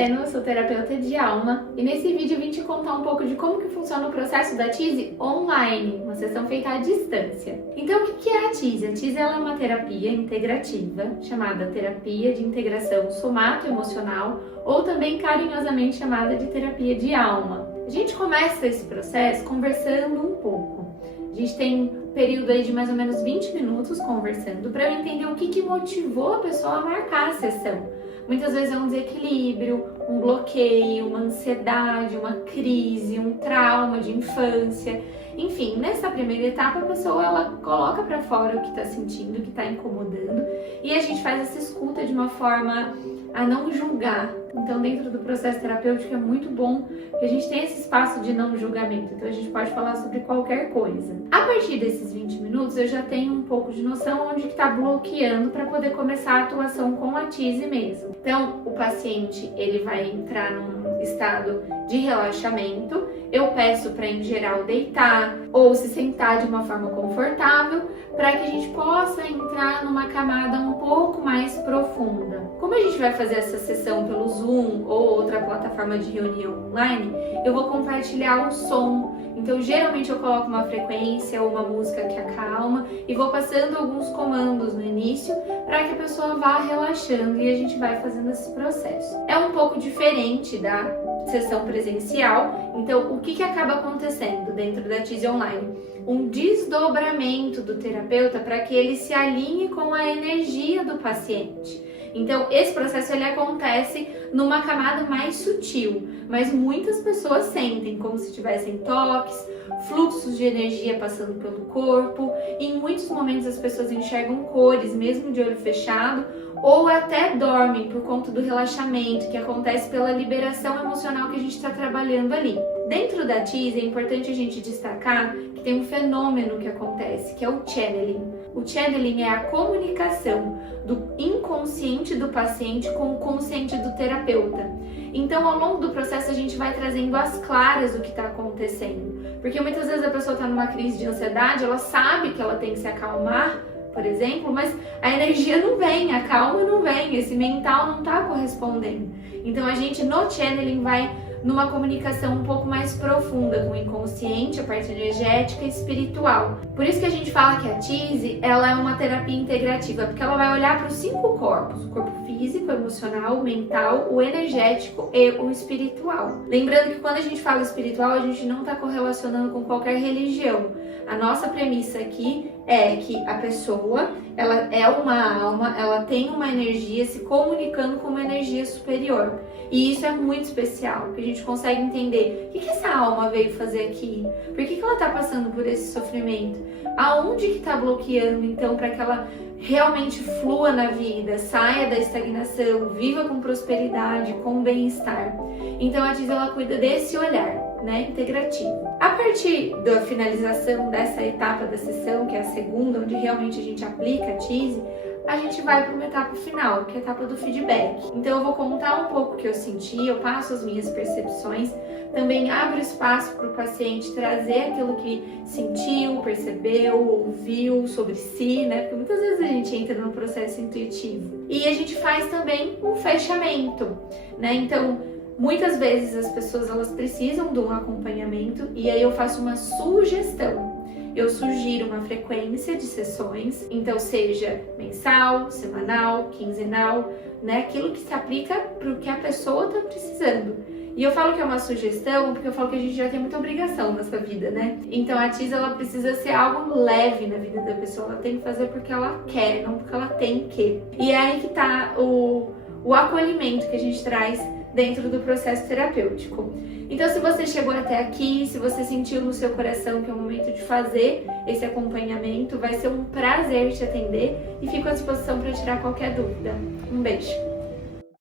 Luceno, eu sou terapeuta de alma e nesse vídeo eu vim te contar um pouco de como que funciona o processo da TISE online, uma sessão feita à distância. Então, o que é a TISE? A TISE ela é uma terapia integrativa, chamada Terapia de Integração Somato-Emocional, ou também carinhosamente chamada de Terapia de Alma. A gente começa esse processo conversando um pouco. A gente tem um período aí de mais ou menos 20 minutos conversando para eu entender o que motivou a pessoa a marcar a sessão. Muitas vezes é um desequilíbrio, um bloqueio, uma ansiedade, uma crise, um trauma de infância. Enfim, nessa primeira etapa a pessoa ela coloca para fora o que está sentindo, o que está incomodando e a gente faz essa escuta de uma forma a não julgar. Então, dentro do processo terapêutico é muito bom que a gente tenha esse espaço de não julgamento. Então, a gente pode falar sobre qualquer coisa. A partir desses 20 minutos, eu já tenho um pouco de noção onde que está bloqueando para poder começar a atuação com a TISE mesmo. Então, o paciente ele vai entrar num estado de relaxamento. Eu peço para, em geral, deitar ou se sentar de uma forma confortável para que a gente possa entrar numa camada um pouco mais profunda. Como a gente vai fazer essa sessão pelo Zoom ou outra plataforma de reunião online, eu vou compartilhar o som. Então, geralmente eu coloco uma frequência ou uma música que acalma e vou passando alguns comandos no início para que a pessoa vá relaxando e a gente vai fazendo esse processo. É um pouco diferente da sessão presencial, então o que acaba acontecendo dentro da TISE online? Um desdobramento do terapeuta para que ele se alinhe com a energia do paciente. Então, esse processo ele acontece numa camada mais sutil, mas muitas pessoas sentem como se tivessem toques, fluxos de energia passando pelo corpo. Em muitos momentos as pessoas enxergam cores, mesmo de olho fechado, ou até dormem por conta do relaxamento que acontece pela liberação emocional que a gente está trabalhando ali. Dentro da TISE é importante a gente destacar que tem um fenômeno que acontece, que é o channeling. O channeling é a comunicação do inconsciente do paciente com o consciente do terapeuta. Então, ao longo do processo, a gente vai trazendo às claras o que está acontecendo. Porque muitas vezes a pessoa está numa crise de ansiedade, ela sabe que ela tem que se acalmar, por exemplo, mas a energia não vem, a calma não vem, esse mental não está correspondendo. Então, a gente no channeling vai numa comunicação um pouco mais profunda com o inconsciente, a parte energética e espiritual. Por isso que a gente fala que a TISE ela é uma terapia integrativa, porque ela vai olhar para os 5 corpos: o corpo físico, emocional, o mental, o energético e o espiritual. Lembrando que quando a gente fala espiritual, a gente não está correlacionando com qualquer religião. A nossa premissa aqui é que a pessoa, ela é uma alma, ela tem uma energia se comunicando com uma energia superior. E isso é muito especial, porque a gente consegue entender o que essa alma veio fazer aqui, por que ela está passando por esse sofrimento, aonde que está bloqueando então para que ela realmente flua na vida, saia da estagnação, viva com prosperidade, com bem-estar. Então a TISE ela cuida desse olhar, integrativo. A partir da finalização dessa etapa da sessão, que é a segunda, onde realmente a gente aplica a TISE, a gente vai para uma etapa final, que é a etapa do feedback. Então eu vou contar um pouco o que eu senti, eu passo as minhas percepções, também abro espaço para o paciente trazer aquilo que sentiu, percebeu, ouviu sobre si, Porque muitas vezes a gente entra no processo intuitivo. E a gente faz também um fechamento, Então, muitas vezes as pessoas elas precisam de um acompanhamento e aí eu faço uma sugestão. Eu sugiro uma frequência de sessões, então seja mensal, semanal, quinzenal, Aquilo que se aplica para o que a pessoa está precisando. E eu falo que é uma sugestão porque eu falo que a gente já tem muita obrigação nessa vida, Então a TISE ela precisa ser algo leve na vida da pessoa, ela tem que fazer porque ela quer, não porque ela tem que. E é aí que está o acolhimento que a gente traz dentro do processo terapêutico. Então, se você chegou até aqui, se você sentiu no seu coração que é o momento de fazer esse acompanhamento, vai ser um prazer te atender e fico à disposição para tirar qualquer dúvida. Um beijo!